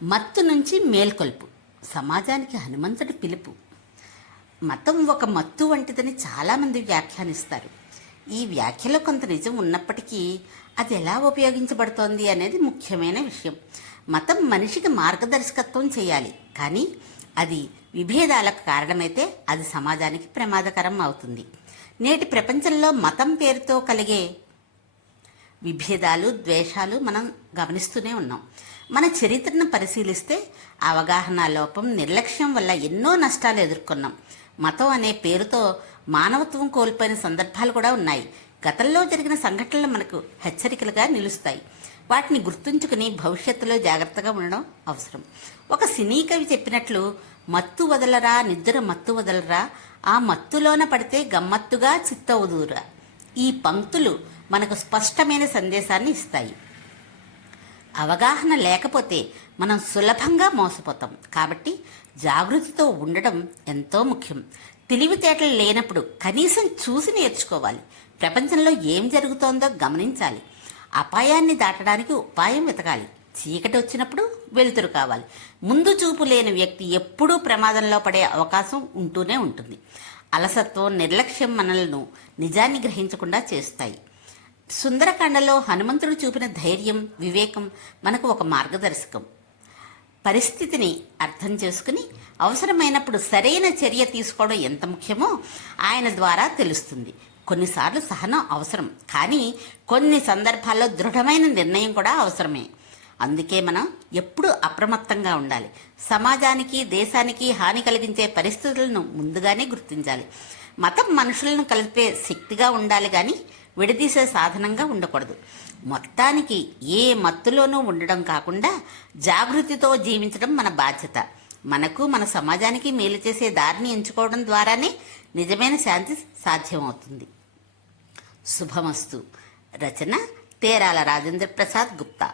మత్తు నుంచి మేల్కొల్పు సమాజానికి హనుమంతుడి పిలుపు. మతం ఒక మత్తు వంటిదని చాలామంది వ్యాఖ్యానిస్తారు. ఈ వ్యాఖ్యలో కొంత నిజం ఉన్నప్పటికీ అది ఎలా ఉపయోగించబడుతోంది అనేది ముఖ్యమైన విషయం. మతం మనిషికి మార్గదర్శకత్వం చేయాలి, కానీ అది విభేదాలకు కారణమైతే అది సమాజానికి ప్రమాదకరం అవుతుంది. నేటి ప్రపంచంలో మతం పేరుతో కలిగే విభేదాలు, ద్వేషాలు మనం గమనిస్తూనే ఉన్నాం. మన చరిత్రను పరిశీలిస్తే అవగాహన లోపం, నిర్లక్ష్యం వల్ల ఎన్నో నష్టాలు ఎదుర్కొన్నాం. మతం అనే పేరుతో మానవత్వం కోల్పోయిన సందర్భాలు కూడా ఉన్నాయి. గతంలో జరిగిన సంఘటనలు మనకు హెచ్చరికలుగా నిలుస్తాయి. వాటిని గుర్తుంచుకుని భవిష్యత్తులో జాగ్రత్తగా ఉండడం అవసరం. ఒక సినీ కవి చెప్పినట్లు, మత్తు వదలరా నిద్ర మత్తు వదలరా, ఆ మత్తులోన పడితే గమ్మత్తుగా చిత్తవుదురా. ఈ పంక్తులు మనకు స్పష్టమైన సందేశాన్ని ఇస్తాయి. అవగాహన లేకపోతే మనం సులభంగా మోసపోతాం. కాబట్టి జాగృతితో ఉండడం ఎంతో ముఖ్యం. తెలివితేటలు లేనప్పుడు కనీసం చూసి నేర్చుకోవాలి. ప్రపంచంలో ఏం జరుగుతోందో గమనించాలి. అపాయాన్ని దాటడానికి ఉపాయం వెతకాలి. చీకటి వచ్చినప్పుడు వెలుతురు కావాలి. ముందు చూపు లేని వ్యక్తి ఎప్పుడూ ప్రమాదంలో పడే అవకాశం ఉంటూనే ఉంటుంది. అలసత్వం, నిర్లక్ష్యం మనలను నిజాన్ని గ్రహించకుండా చేస్తాయి. సుందరకాండలో హనుమంతుడు చూపిన ధైర్యం, వివేకం మనకు ఒక మార్గదర్శకం. పరిస్థితిని అర్థం చేసుకుని అవసరమైనప్పుడు సరైన చర్య తీసుకోవడం ఎంత ముఖ్యమో ఆయన ద్వారా తెలుస్తుంది. కొన్నిసార్లు సహనం అవసరం, కానీ కొన్ని సందర్భాల్లో దృఢమైన నిర్ణయం కూడా అవసరమే. అందుకే మనం ఎప్పుడూ అప్రమత్తంగా ఉండాలి. సమాజానికి, దేశానికి హాని కలిగించే పరిస్థితులను ముందుగానే గుర్తించాలి. మతం మనుషులను కలిపే శక్తిగా ఉండాలి, కానీ విడదీసే సాధనంగా ఉండకూడదు. మొత్తానికి ఏ మత్తులోనూ ఉండడం కాకుండా జాగృతితో జీవించడం మన బాధ్యత. మనకు, మన సమాజానికి మేలు చేసే దారిని ఎంచుకోవడం ద్వారానే నిజమైన శాంతి సాధ్యమవుతుంది. శుభమస్తు. రచన తేరాల రాజేంద్ర ప్రసాద్ గుప్తా.